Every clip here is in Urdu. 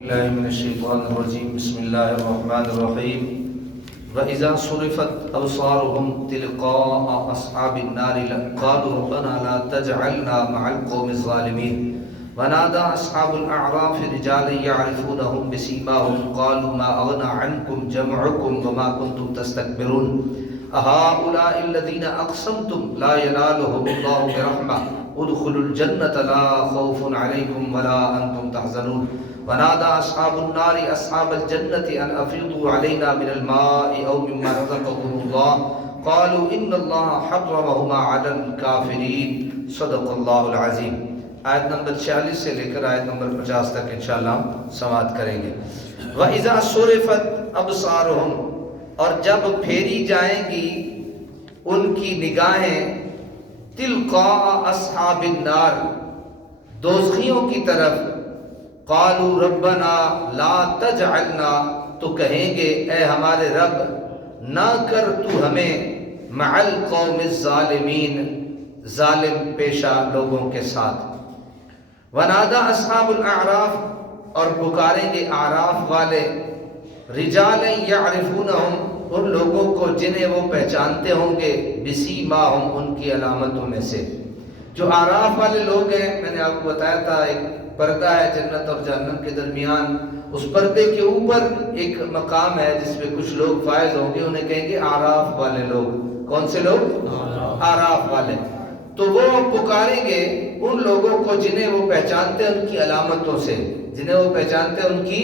الله من الشيطان الرجيم بسم الله الرحمن الرحيم وإذا صرفت أبصارهم تلقاء أصحاب النار قالوا ربنا لا تجعلنا مع القوم الظالمين ونادى أصحاب الأعراف رجالا يعرفونهم بسيماهم قالوا ما أغنى عنكم جمعكم وما كنتم تستكبرون أهؤلاء الذين أقسمتم لا ينالهم الله برحمة ادخلوا الجنة لا خوف عليكم ولا أنتم تحزنون ونادى أصحاب النار أصحاب الجنة أن أفيضوا علينا من الماء أو مما رزقكم الله قالوا إن الله حرمهما على الكافرين صدق اللہ العظیم۔ آیت نمبر 46 سے لے کر آیت نمبر 50 تک انشاءاللہ ہم سماعت کریں گے۔ وَإِذَا صُرِفَتْ أَبْصَارُهُمْ، اور جب پھیری جائیں گی ان کی نگاہیں تلقاء اصحاب النار، دوزخیوں کی طرف، قالوا ربنا لا تجعلنا، تو کہیں گے اے ہمارے رب نہ کر تو ہمیں مع القوم الظالمین، ظالم پیشہ لوگوں کے ساتھ۔ ونادى اصحاب الاعراف، اور پکاریں گے اعراف والے، رجالا یعرفونہم، ان لوگوں کو جنہیں وہ پہچانتے ہوں گے، بسیماہم، ان کی علامتوں میں سے۔ جو اعراف والے لوگ ہیں، میں نے آپ کو بتایا تھا ایک پردہ ہے جنت اور جہنم کے درمیان، اس پردے کے اوپر ایک مقام ہے جس پہ کچھ لوگ فائز ہوں گے، انہیں کہیں گے اعراف والے لوگ۔ کون سے لوگ؟ اعراف والے۔ تو وہ پکاریں گے ان لوگوں کو جنہیں وہ پہچانتے ہیں ان کی علامتوں سے، جنہیں وہ پہچانتے ہیں ان کی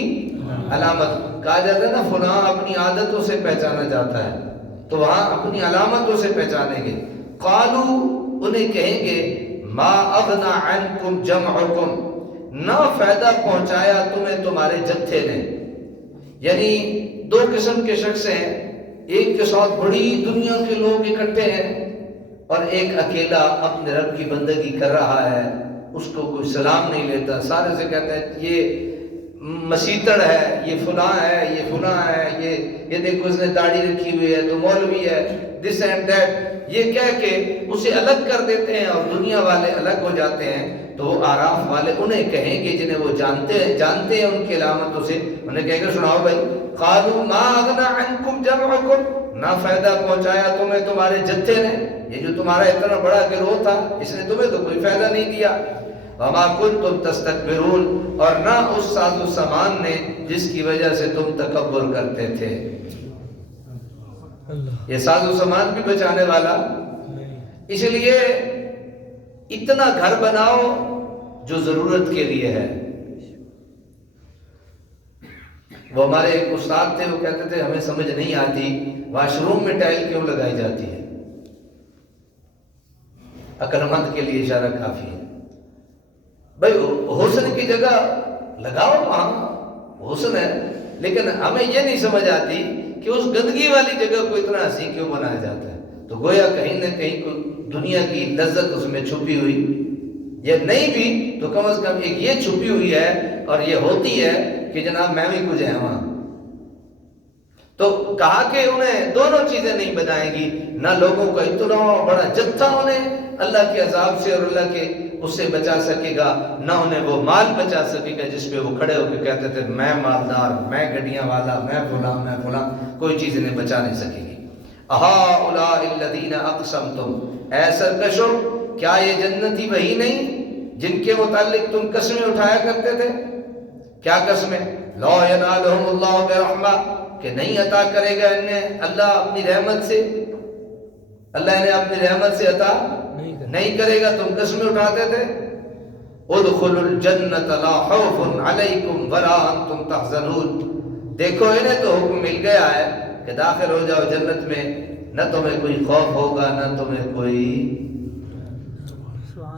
علامت۔ کہا جاتا ہے نا فلاں اپنی عادتوں سے پہچانا جاتا ہے، تو وہاں اپنی علامتوں سے پہچانیں گے۔ قالو، انہیں کہیں گے ما اغنى عنکم جمعکم، نہ فائدہ پہنچایا تمہیں تمہارے جتھے نے۔ یعنی دو قسم کے شخص ہیں، ایک کے ساتھ بڑی دنیا کے لوگ اکٹھے ہیں اور ایک اکیلا اپنے رب کی بندگی کر رہا ہے، اس کو کوئی سلام نہیں لیتا، سارے سے کہتا ہے یہ مسیتڑ ہے، یہ فلاں ہے، یہ فلاں ہے، یہ دیکھو اس نے داڑھی رکھی ہوئی ہے تو مولوی ہے، دس اینڈ دیٹ، یہ کہہ کے اسے الگ کر دیتے ہیں اور دنیا والے الگ ہو جاتے ہیں۔ تو وہ اعراف والے انہیں کہیں گے جنہیں وہ جانتے ہیں ان کی علامتوں سے، انہیں کہیں گے سناؤ بھائی، قالوا ما اغنى عنکم جمعکم، نہ فائدہ پہنچایا تمہیں تمہارے جتھے نے، یہ جو تمہارا اتنا بڑا گروہ تھا اس نے تمہیں تو کوئی فائدہ نہیں دیا، وما کنتم تستکبرون، اور نہ اس ساز و سامان نے جس کی وجہ سے تم تکبر کرتے تھے۔ یہ ساز و سامان بھی بچانے والا، اس لیے اتنا گھر بناؤ جو ضرورت کے لیے ہے۔ وہ ہمارے ایک استاد تھے، وہ کہتے تھے ہمیں سمجھ نہیں آتی واش روم میں ٹائل کیوں لگائی جاتی ہے، عقل مند کے لیے اشارہ کافی ہے۔ بھائی حسن کی جگہ لگاؤ، وہاں حسن ہے، لیکن ہمیں یہ نہیں سمجھ آتی کہ اس گندگی والی جگہ کو اتنا حسین کیوں بنایا جاتا ہے۔ تو گویا کہیں نہ کہیں کوئی دنیا کی لذت اس میں چھپی ہوئی، یا نہیں بھی تو کم از کم ایک یہ چھپی ہوئی ہے اور یہ ہوتی ہے کہ جناب میں بھی کچھ ہے وہاں۔ تو کہا کہ انہیں دونوں چیزیں نہیں بتائیں گی، نہ لوگوں کا اتنا بڑا جتھا انہیں اللہ کے عذاب سے اور اللہ کے اس سے بچا سکے گا، نہ انہیں وہ مال بچا سکے گا جس پہ وہ کھڑے ہو کے کہتے تھے میں مالدار، میں گڈیاں والا، میں فلاں، میں فلاں، کوئی چیز انہیں بچا نہیں سکے گی۔ اہؤلاء الذین اقسمتم، اے سرکشو کیا یہ جنتی وہی نہیں جن کے متعلق تم قسمیں اٹھایا کرتے تھے؟ کیا قسمیں؟ لا ینالہم اللہ برحمہ، کہ نہیں عطا کرے گا انہیں اللہ اپنی رحمت سے، اللہ انہیں اپنی رحمت سے عطا نہیں کرے گا، تم قسمیں اٹھاتے تھے۔ ادخلوا الجنۃ لا خوف علیکم ولا انتم تحزنون، دیکھو انہیں تو حکم مل گیا ہے کہ داخل ہو جاؤ جنت میں، نہ تمہیں کوئی خوف ہوگا نہ تمہیں کوئی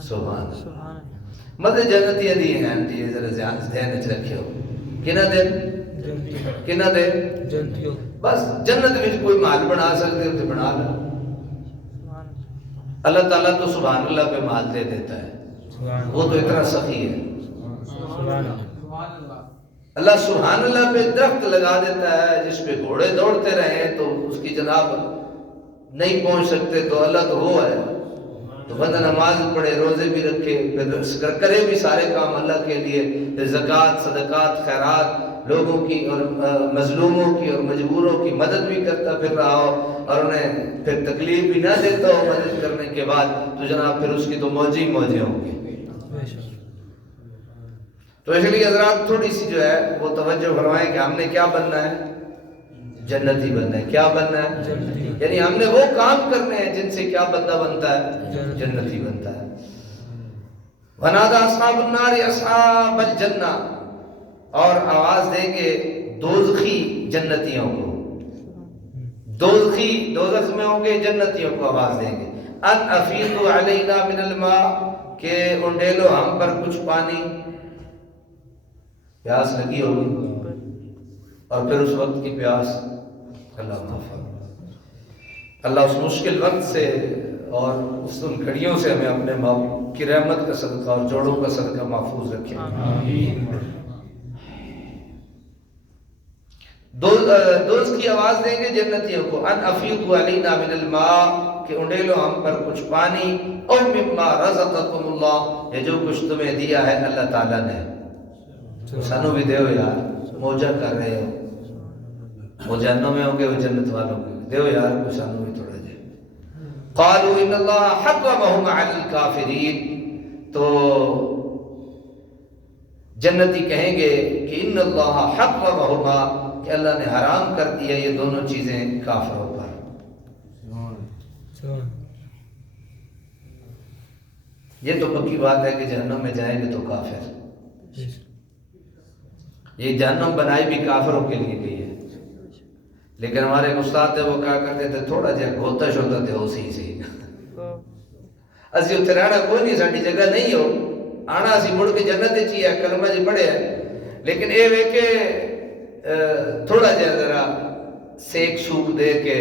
سبحان مطلب جنتی دی ہیں جی، ذرا ذہن چ رکھیو کنہ دے بس جنت میں کوئی مال بنا سکتے ہو تو بنا لو، اللہ تعالیٰ تو سبحان اللہ پہ مال دے دیتا ہے، وہ تو اتنا سخی ہے۔ اللہ سبحان اللہ پہ درخت لگا دیتا ہے جس پہ گھوڑے دوڑتے رہیں تو اس کی جناب نہیں پہنچ سکتے، تو اللہ تو وہ ہے تو بندہ نماز پڑھے، روزے بھی رکھے، پھر کرے بھی سارے کام اللہ کے لیے، پھر زکوٰۃ، صدقات، خیرات، لوگوں کی اور مظلوموں کی اور مجبوروں کی مدد بھی کرتا پھر رہا ہو، اور انہیں پھر تکلیف بھی نہ دیتا ہو مدد کرنے کے بعد، تو جناب پھر اس کی تو موجیں ہی موجیں ہوں گی۔ تو اس لیے حضرات تھوڑی سی جو ہے وہ توجہ فرمائیں کہ ہم نے کیا بننا ہے؟ جنتی بننا ہے۔ کیا بننا ہے؟ یعنی ہم نے وہ کام کرنے ہیں جن سے کیا بندہ بنتا ہے؟ جنتی بنتا ہے۔ وَنَادَى أَصْحَابُ النَّارِ أَصْحَابَ الْجَنَّةِ، اور آواز دیں گے دوزخی جنتیوں کو، دوزخی دوزخ میں ہوں گے جنتیوں کو آواز دیں گے، أَنْ أَفِيضُوا عَلَيْنَا مِنَ الْمَاءِ، کہ انڈیلو ہم پر کچھ پانی۔ پیاس لگی ہوگی اور پھر اس وقت کی پیاس، اللہ معاف، اللہ اس مشکل وقت سے اور اس ان گھڑیوں سے ہمیں اپنے باپ کی رحمت کا صدقہ اور جوڑوں کا صدقہ محفوظ رکھے۔ دوست کی آواز دیں گے جنتیوں کو، ان افیضوا علینا من الماء، کہ انڈیلو ہم پر کچھ پانی، او مما رزقکم اللہ، یہ جو کچھ تمہیں دیا ہے اللہ تعالیٰ نے، سانو بھی دیو یار، موجہ کر رہے ہو، وہ جہنم میں ہوں گے وہ جنت والوں کے، دیو یار کو سانو بھی تھوڑا جائے۔ قالوا ان اللہ حرمہم علی الکافرین، تو جنتی کہیں گے کہ ان اللہ حرمہما، کہ اللہ نے حرام کر دیا یہ دونوں چیزیں کافروں پر۔ یہ تو پکی بات ہے کہ جہنم میں جائیں گے تو کافر، یہ جہنم بنائی بھی کافروں کے لیے گئی ہے، لیکن ہمارے استاد تھے وہ کہا کرتے تھے تھوڑا جہا گوتش ہوتا تھے اسی سے، اسی اتنے رہنا کوئی نہیں، ساری جگہ نہیں ہو آنا، اسی مڑ کے جنت چاہیے کلمہ جی پڑھے ہے، لیکن اے وے کہ تھوڑا جہا ذرا سیک سوک دے کے